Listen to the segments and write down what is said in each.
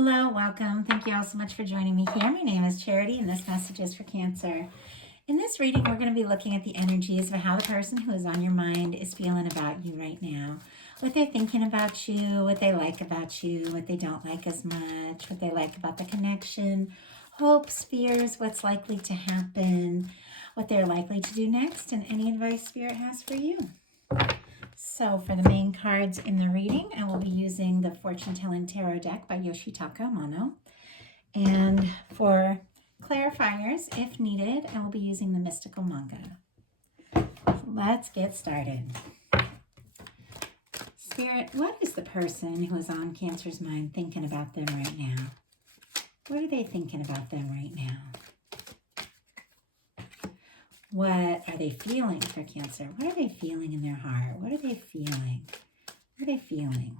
Hello, welcome. Thank you all so much for joining me here. My name is Charity, and this message is for Cancer. In this reading, we're going to be looking at the energies of how the person who is on your mind is feeling about you right now. What they're thinking about you, what they like about you, what they don't like as much, what they like about the connection, hopes, fears, what's likely to happen, what they're likely to do next, and any advice Spirit has for you. So for the main cards in the reading, I will be using the Fortune Telling Tarot deck by Yoshitaka Amano. And for clarifiers, if needed, I will be using the Mystical Manga. So let's get started. Spirit, what is the person who is on Cancer's mind thinking about them right now? What are they thinking about them right now? What are they feeling for Cancer? What are they feeling in their heart? What are they feeling? What are they feeling?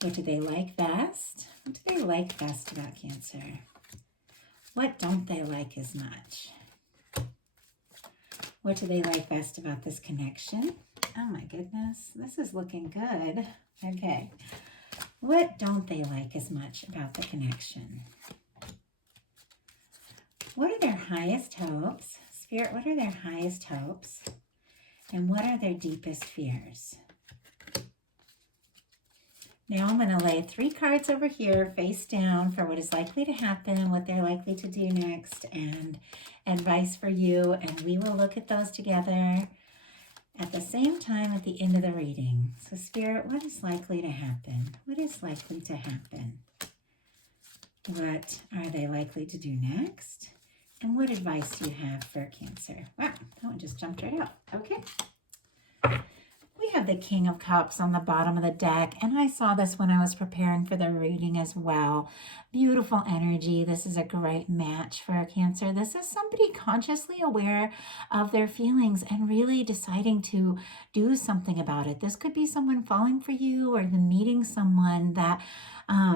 What do they like best? What do they like best about Cancer? What don't they like as much? What do they like best about this connection? Oh my goodness, this is looking good. Okay. What don't they like as much about the connection? What are their highest hopes? Spirit, what are their highest hopes? And what are their deepest fears? Now I'm going to lay 3 cards over here face down for what is likely to happen, what they're likely to do next, and advice for you. And we will look at those together at the same time at the end of the reading. So Spirit, what is likely to happen? What is likely to happen? What are they likely to do next? And what advice do you have for Cancer? Wow, that one just jumped right out. Okay. We have the King of Cups on the bottom of the deck, and I saw this when I was preparing for the reading as well. Beautiful energy. This is a great match for Cancer. This is somebody consciously aware of their feelings and really deciding to do something about it. This could be someone falling for you or even meeting someone that I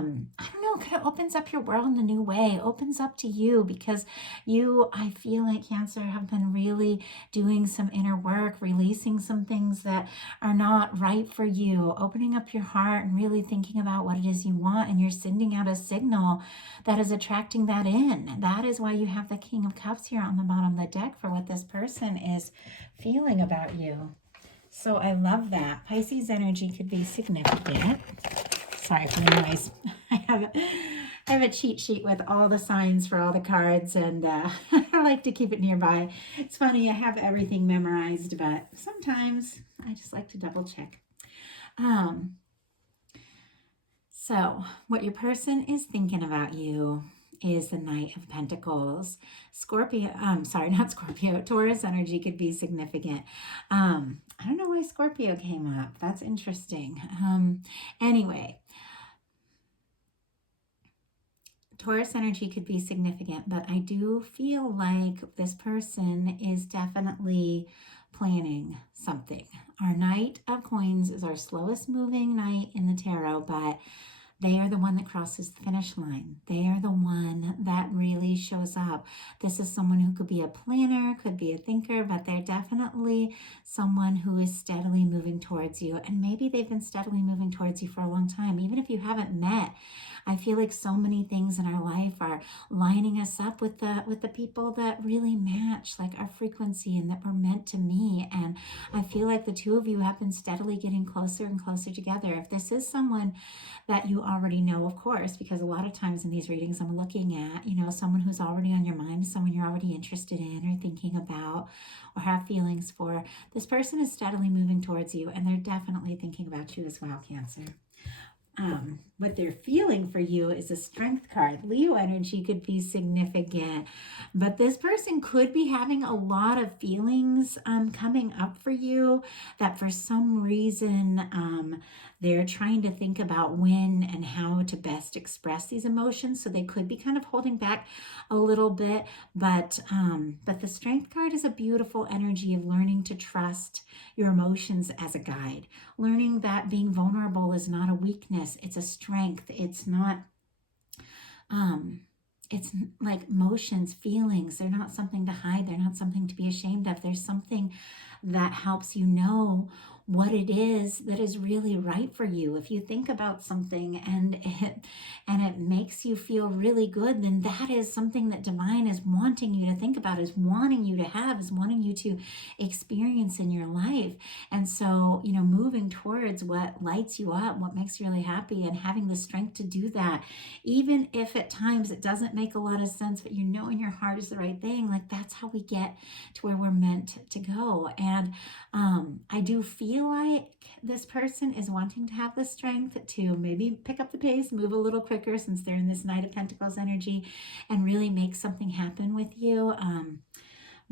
don't know, kind of opens up your world in a new way, opens up to you because you, I feel like Cancer, have been really doing some inner work, releasing some things that are not right for you, opening up your heart and really thinking about what it is you want, and you're sending out a signal that is attracting that in. That is why you have the King of Cups here on the bottom of the deck for what this person is feeling about you. So I love that. Pisces energy could be significant. Sorry for the noise. I have a cheat sheet with all the signs for all the cards, and I like to keep it nearby. It's funny, I have everything memorized, but sometimes I just like to double check. So what your person is thinking about you is the Knight of Pentacles. Taurus energy could be significant. I don't know why Scorpio came up. That's interesting. Anyway, Taurus energy could be significant, but I do feel like this person is definitely planning something. Our Knight of Coins is our slowest moving knight in the tarot, but they are the one that crosses the finish line. They are the one that really shows up. This is someone who could be a planner, could be a thinker, but they're definitely someone who is steadily moving towards you. And maybe they've been steadily moving towards you for a long time. Even if you haven't met, I feel like so many things in our life are lining us up with the people that really match like our frequency and that we're meant to meet. And I feel like the two of you have been steadily getting closer and closer together. If this is someone that you already know, of course, because a lot of times in these readings I'm looking at, someone who's already on your mind, someone you're already interested in or thinking about or have feelings for. This person is steadily moving towards you, and they're definitely thinking about you as well, Cancer. What they're feeling for you is a Strength card. Leo energy could be significant, but this person could be having a lot of feelings coming up for you that for some reason they're trying to think about when and how to best express these emotions. So they could be kind of holding back a little bit, but the Strength card is a beautiful energy of learning to trust your emotions as a guide, learning that being vulnerable is not a weakness, it's a strength. It's not it's like emotions, feelings, they're not something to hide, they're not something to be ashamed of. There's something that helps you know what it is that is really right for you. If you think about something and it makes you feel really good, then that is something that divine is wanting you to think about, is wanting you to have, is wanting you to experience in your life. And so, moving towards what lights you up, what makes you really happy, and having the strength to do that, even if at times it doesn't make a lot of sense, but in your heart is the right thing. Like, that's how we get to where we're meant to go. And I do feel like this person is wanting to have the strength to maybe pick up the pace, move a little quicker, since they're in this Knight of Pentacles energy, and really make something happen with you.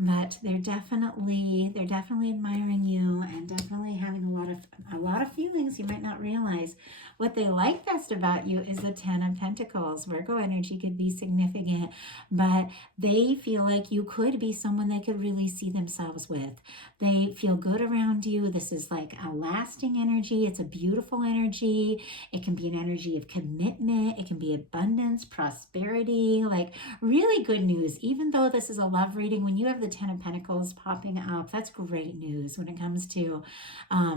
But they're definitely admiring you, and definitely having a lot of feelings you might not realize. What they like best about you is the Ten of Pentacles. Virgo energy could be significant, but they feel like you could be someone they could really see themselves with. They feel good around you. This is like a lasting energy. It's a beautiful energy. It can be an energy of commitment. It can be abundance, prosperity, like really good news. Even though this is a love reading, when you have the Ten of Pentacles popping up, that's great news when it comes to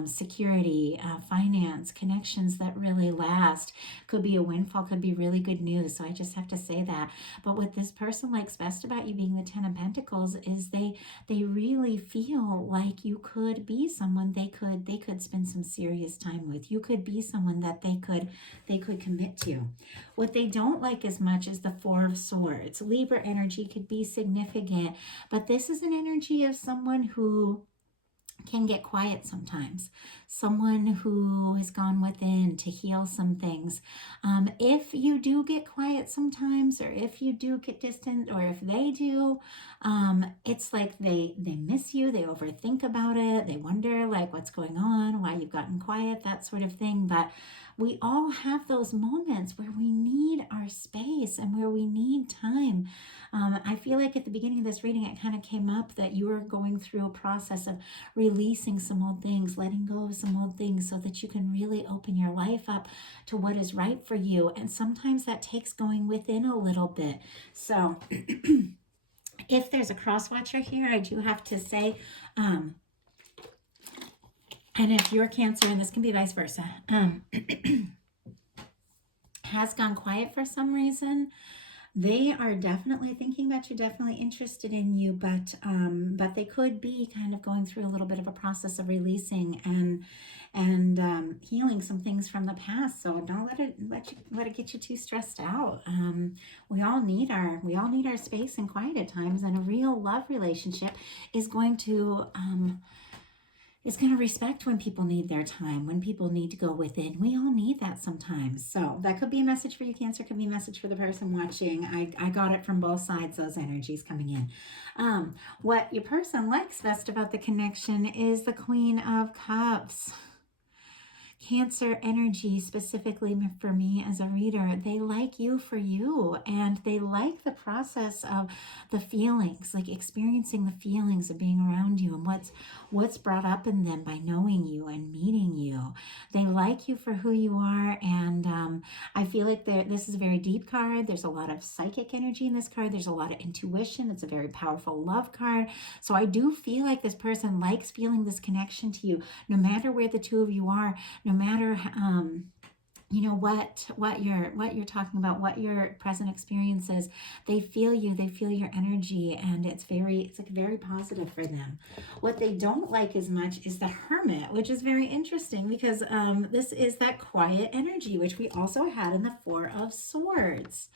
security, finance, connections that really last. Could be a windfall, could be really good news. So I just have to say that. But what this person likes best about you being the Ten of Pentacles is they really feel like you could be someone they could spend some serious time with. You could be someone that they could commit to. What they don't like as much is the Four of Swords. Libra energy could be significant, but this is an energy of someone who can get quiet sometimes, someone who has gone within to heal some things. If you do get quiet sometimes, or if you do get distant, or if they do, it's like they miss you, they overthink about it, they wonder like what's going on, why you've gotten quiet, that sort of thing. But we all have those moments where we need our space and where we need time. I feel like at the beginning of this reading, it kind of came up that you were going through a process of releasing some old things, letting go of some old things, so that you can really open your life up to what is right for you. And sometimes that takes going within a little bit. So if there's a cross watcher here, I do have to say, and if you're Cancer, and this can be vice versa, has gone quiet for some reason, they are definitely thinking about you, definitely interested in you, but they could be kind of going through a little bit of a process of releasing and healing some things from the past. So don't let it get you too stressed out. We all need our space and quiet at times, and a real love relationship is going to respect when people need their time, when people need to go within. We all need that sometimes. So that could be a message for you, Cancer, could be a message for the person watching. I got it from both sides, those energies coming in. What your person likes best about the connection is the Queen of Cups. Cancer energy, specifically for me as a reader, they like you for you, and they like the process of the feelings, like experiencing the feelings of being around you and what's brought up in them by knowing you and meeting you. They like you for who you are, and I feel like this is a very deep card. There's a lot of psychic energy in this card. There's a lot of intuition. It's a very powerful love card. So I do feel like this person likes feeling this connection to you, no matter where the two of you are, no matter what you're talking about, what your present experience is. They feel you, they feel your energy, and it's like very positive for them. What they don't like as much is the Hermit, which is very interesting because this is that quiet energy, which we also had in the Four of Swords.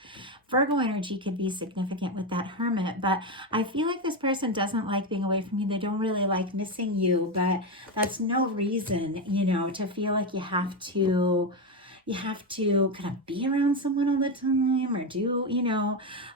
Virgo energy could be significant with that Hermit, but I feel like this person doesn't like being away from you. They don't really like missing you, but that's no reason, to feel like you have to kind of be around someone all the time, or do,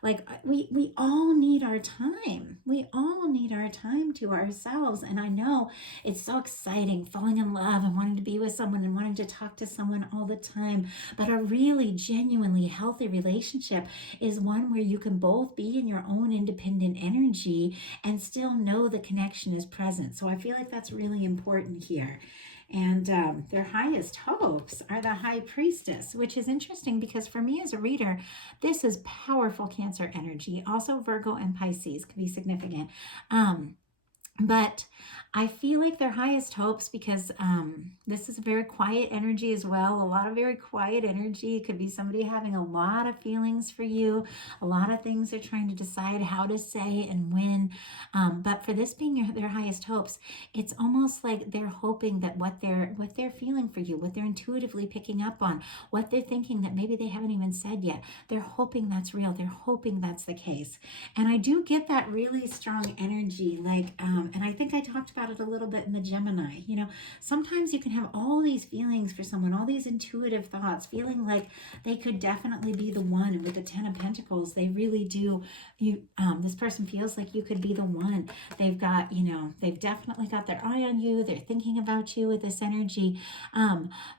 like we all need our time. We all need our time to ourselves. And I know it's so exciting falling in love and wanting to be with someone and wanting to talk to someone all the time. But a really genuinely healthy relationship is one where you can both be in your own independent energy and still know the connection is present. So I feel like that's really important here. And their highest hopes are the High Priestess, which is interesting because for me as a reader, this is powerful Cancer energy. Also Virgo and Pisces could be significant. But I feel like their highest hopes, because this is a very quiet energy as well, a lot of very quiet energy. It could be somebody having a lot of feelings for you, a lot of things they're trying to decide how to say and when. But for this being their highest hopes, it's almost like they're hoping that what they're feeling for you, what they're intuitively picking up on, what they're thinking that maybe they haven't even said yet, they're hoping that's real. They're hoping that's the case. And I do get that really strong energy, like, and I think I talked about it a little bit in the Gemini. Sometimes you can have all these feelings for someone, all these intuitive thoughts, feeling like they could definitely be the one. And with the Ten of Pentacles, they really do. This person feels like you could be the one. They've got, they've definitely got their eye on you. They're thinking about you with this energy.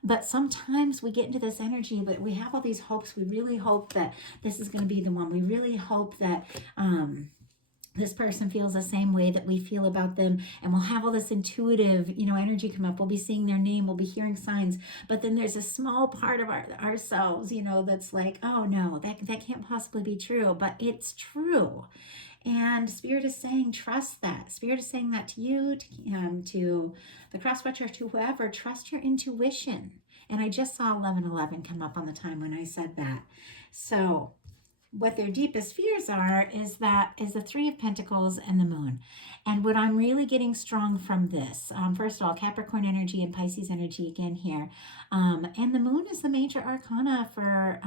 But sometimes we get into this energy, but we have all these hopes. We really hope that this is going to be the one. We really hope that this person feels the same way that we feel about them, and we'll have all this intuitive, energy come up. We'll be seeing their name, we'll be hearing signs, but then there's a small part of ourselves, that's like, oh no, that can't possibly be true, but it's true. And Spirit is saying, trust that. Spirit is saying that to you, to the cross watcher, to whoever. Trust your intuition. And I just saw 1111 come up on the time when I said that. So what their deepest fears are is the Three of Pentacles and the Moon. And what I'm really getting strong from this, first of all, Capricorn energy and Pisces energy again here. And the Moon is the major arcana for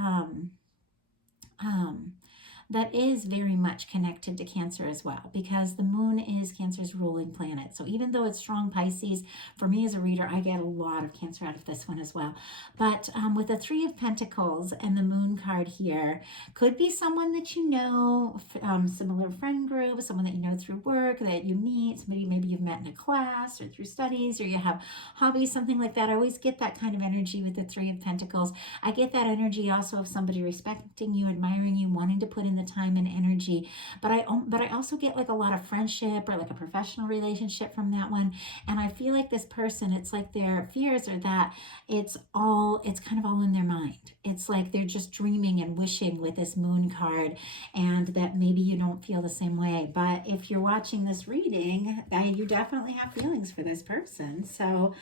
that is very much connected to Cancer as well, because the Moon is Cancer's ruling planet. So even though it's strong Pisces, for me as a reader, I get a lot of Cancer out of this one as well. But with the Three of Pentacles and the Moon card here, could be someone that you know, similar friend group, someone that you know through work, that you meet, somebody maybe you've met in a class or through studies, or you have hobbies, something like that. I always get that kind of energy with the Three of Pentacles. I get that energy also of somebody respecting you, admiring you, wanting to put in the time and energy. But I also get like a lot of friendship or like a professional relationship from that one. And I feel like this person, it's like their fears are that it's kind of all in their mind. It's like they're just dreaming and wishing with this Moon card, and that maybe you don't feel the same way. But if you're watching this reading, you definitely have feelings for this person. So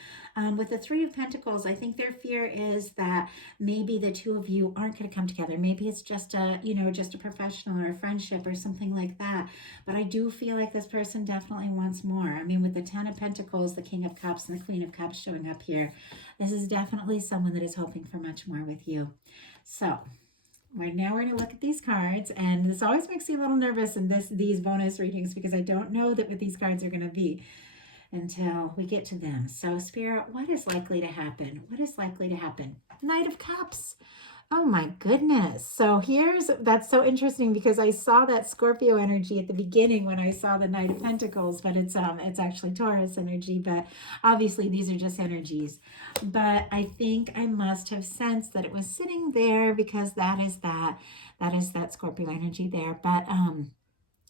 with the Three of Pentacles, I think their fear is that maybe the two of you aren't going to come together. Maybe it's just a professional or a friendship or something like that. But I do feel like this person definitely wants more. I mean, with the Ten of Pentacles, the King of Cups, and the Queen of Cups showing up here, this is definitely someone that is hoping for much more with you. So right now we're going to look at these cards, and this always makes me a little nervous in these bonus readings, because I don't know that what these cards are going to be until we get to them. So Spirit, what is likely to happen? What is likely to happen? Knight of Cups. Oh my goodness. So that's so interesting, because I saw that Scorpio energy at the beginning when I saw the Knight of Pentacles, but it's actually Taurus energy, but obviously these are just energies. But I think I must have sensed that it was sitting there, because that is that Scorpio energy there. But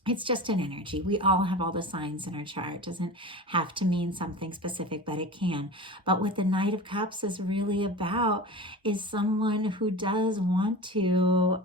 it's just an energy. We all have all the signs in our chart. It doesn't have to mean something specific, but it can. But what the Knight of Cups is really about is someone who does want to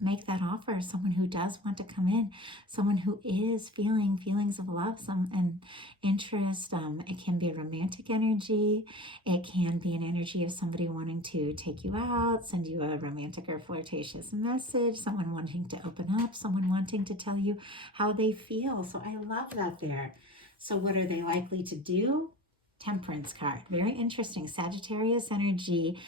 make that offer, someone who does want to come in, someone who is feeling feelings of love, and interest. It can be a romantic energy. It can be an energy of somebody wanting to take you out, send you a romantic or flirtatious message, someone wanting to open up, someone wanting to tell you how they feel. So I love that there. So what are they likely to do? Temperance card. Very interesting. Sagittarius energy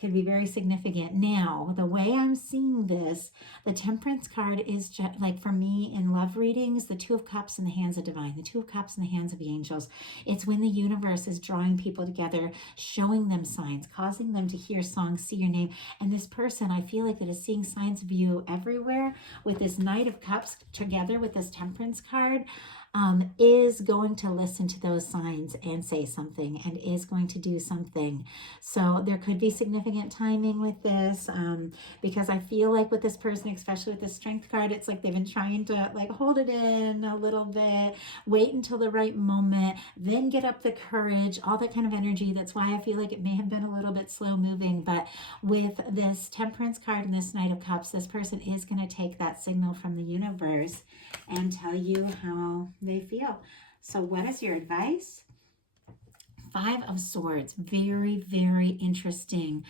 could be very significant. Now, the way I'm seeing this, the Temperance card is just like, for me in love readings, the Two of Cups in the hands of divine, the Two of Cups in the hands of the angels. It's when the universe is drawing people together, showing them signs, causing them to hear songs, see your name. And this person, I feel like, that is seeing signs of you everywhere, with this Knight of Cups together with this Temperance card, is going to listen to those signs and say something, and is going to do something. So there could be significant significant timing with this, because I feel like with this person, especially with the Strength card, it's like they've been trying to like hold it in a little bit, wait until the right moment, then get up the courage, all that kind of energy. That's why I feel like it may have been a little bit slow moving. But with this Temperance card and this Knight of Cups, this person is going to take that signal from the universe and tell you how they feel. So what is your advice? Five of Swords, very, very interesting.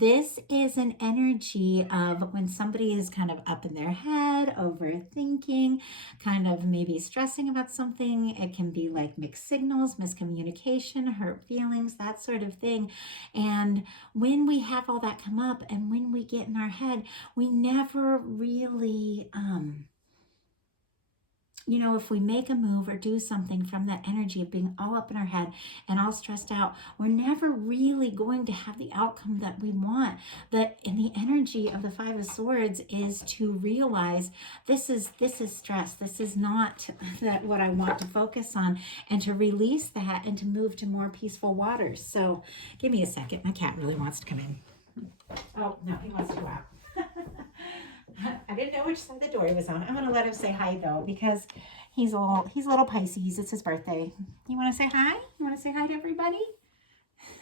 This is an energy of when somebody is kind of up in their head, overthinking, kind of maybe stressing about something. It can be like mixed signals, miscommunication, hurt feelings, that sort of thing. And when we have all that come up and when we get in our head, we never really, you know, if we make a move or do something from that energy of being all up in our head and all stressed out, we're never really going to have the outcome that we want. That in the energy of the Five of Swords is to realize this is stress. This is not that what I want to focus on, and to release that and to move to more peaceful waters. So give me a second. My cat really wants to come in. Oh, no, he wants to go out. I didn't know which side the door he was on. I'm going to let him say hi, though, because he's a little Pisces. It's his birthday. You want to say hi? You want to say hi to everybody?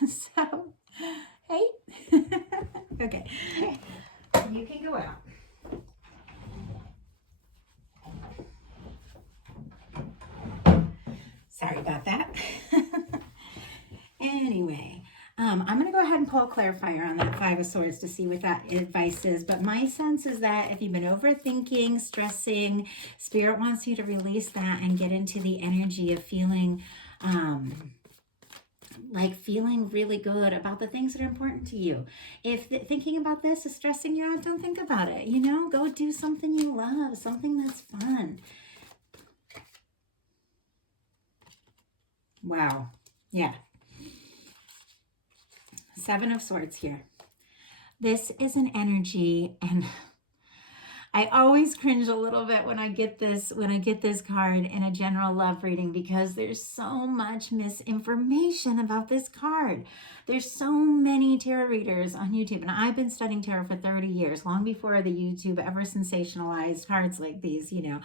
So, hey. Okay. You can go out. Sorry about that. Anyway. I'm going to go ahead and pull a clarifier on that Five of Swords to see what that advice is. But my sense is that if you've been overthinking, stressing, Spirit wants you to release that and get into the energy of feeling, like feeling really good about the things that are important to you. If thinking about this is stressing you out, don't think about it. You know, go do something you love, something that's fun. Wow. Yeah. Seven of Swords here. This is an energy, and I always cringe a little bit when I get this card in a general love reading, because there's so much misinformation about this card. There's so many tarot readers on YouTube, and I've been studying tarot for 30 years, long before the YouTube ever sensationalized cards like these, you know.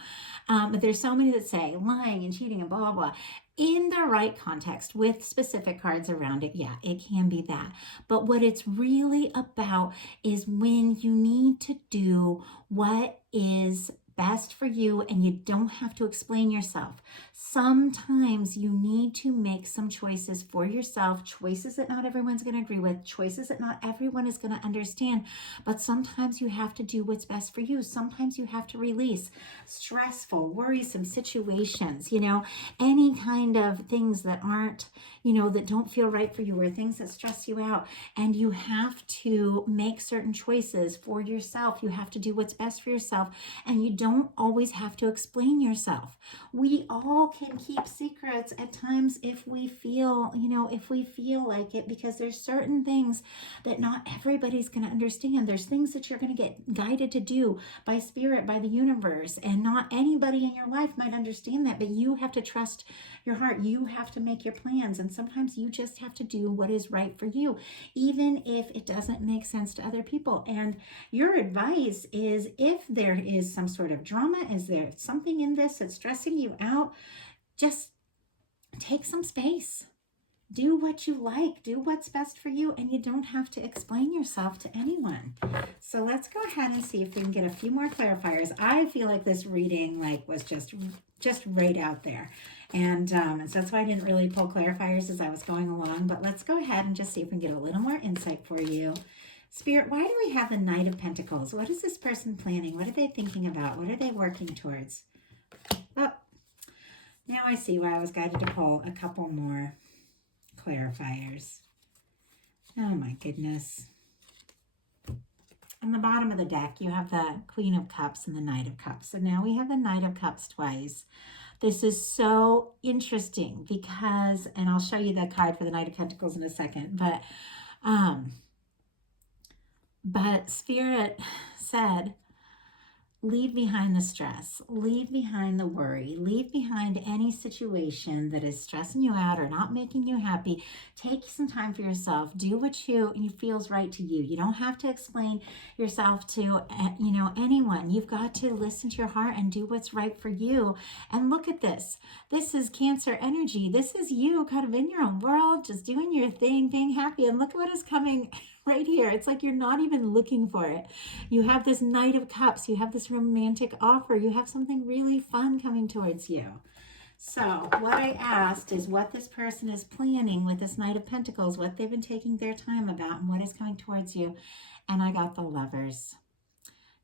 But there's so many that say lying and cheating and blah, blah, blah. In the right context with specific cards around it, yeah, it can be that. But what it's really about is when you need to do what is best for you and you don't have to explain yourself. Sometimes you need to make some choices for yourself, choices that not everyone's going to agree with, choices that not everyone is going to understand, but sometimes you have to do what's best for you. Sometimes you have to release stressful, worrisome situations, you know, any kind of things that aren't, you know, that don't feel right for you or things that stress you out. And you have to make certain choices for yourself. You have to do what's best for yourself, and you don't always have to explain yourself. We all can keep secrets at times if we feel, you know, if we feel like it, because there's certain things that not everybody's going to understand. There's things that you're going to get guided to do by Spirit, by the universe, and not anybody in your life might understand that, but you have to trust your heart. You have to make your plans, and sometimes you just have to do what is right for you, even if it doesn't make sense to other people. And your advice is, if there is some sort of drama, is there something in this that's stressing you out, just take some space. Do what you like, do what's best for you, and you don't have to explain yourself to anyone. So let's go ahead and see if we can get a few more clarifiers. I feel like this reading was just right out there. And so that's why I didn't really pull clarifiers as I was going along, but let's go ahead and just see if we can get a little more insight for you. Spirit, why do we have the Knight of Pentacles? What is this person planning? What are they thinking about? What are they working towards? Oh, now I see why I was guided to pull a couple more clarifiers. Oh my goodness. On the bottom of the deck, you have the Queen of Cups and the Knight of Cups. So now we have the Knight of Cups twice. This is so interesting because, and I'll show you the card for the Knight of Pentacles in a second, but Spirit said leave behind the stress, leave behind the worry, leave behind any situation that is stressing you out or not making you happy. Take some time for yourself. Do what you feels right to you. You don't have to explain yourself to anyone. You've got to listen to your heart and do what's right for you. And look at this. This is Cancer energy. This is you kind of in your own world, just doing your thing, being happy. And look what is coming right here. It's like you're not even looking for it. You have this Knight of Cups. You have this romantic offer. You have something really fun coming towards you. So what I asked is what this person is planning with this Knight of Pentacles, what they've been taking their time about, and what is coming towards you. And I got the Lovers.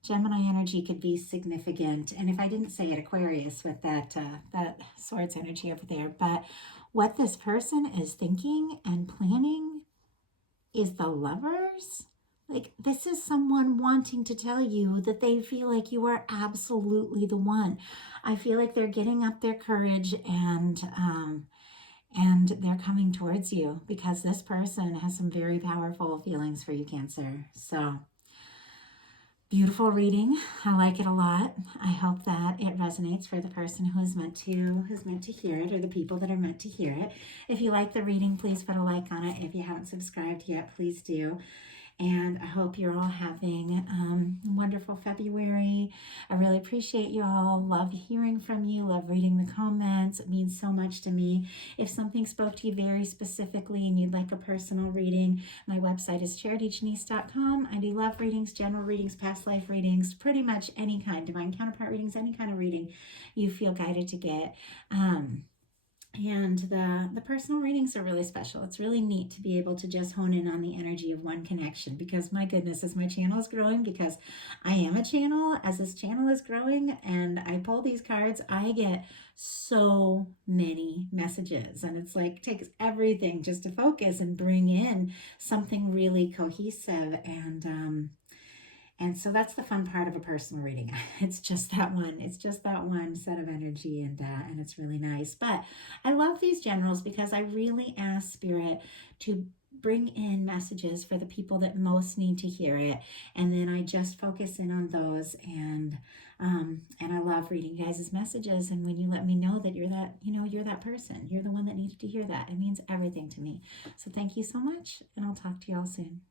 Gemini energy could be significant. And if I didn't say it, Aquarius with that Swords energy over there. But what this person is thinking and planning is the Lovers. Like, this is someone wanting to tell you that they feel like you are absolutely the one. I feel like they're getting up their courage and they're coming towards you because this person has some very powerful feelings for you, Cancer. So, beautiful reading. I like it a lot. I hope that it resonates for the person who is meant to hear it, or the people that are meant to hear it. If you like the reading, please put a like on it. If you haven't subscribed yet, please do. And I hope you're all having a wonderful February. I really appreciate you all. Love hearing from you. Love reading the comments. It means so much to me. If something spoke to you very specifically and you'd like a personal reading, my website is charityjanice.com. I do love readings, general readings, past life readings, pretty much any kind, divine counterpart readings, any kind of reading you feel guided to get. And the personal readings are really special. It's really neat to be able to just hone in on the energy of one connection, because my goodness, as my channel is growing, because I am a channel, as this channel is growing and I pull these cards, I get so many messages, and it's like takes everything just to focus and bring in something really cohesive. And so that's the fun part of a personal reading. It's just that one. It's just that one set of energy, and it's really nice. But I love these generals because I really ask Spirit to bring in messages for the people that most need to hear it, and then I just focus in on those. And I love reading guys' messages. And when you let me know that you're that person, you're the one that needed to hear that, it means everything to me. So thank you so much, and I'll talk to you all soon.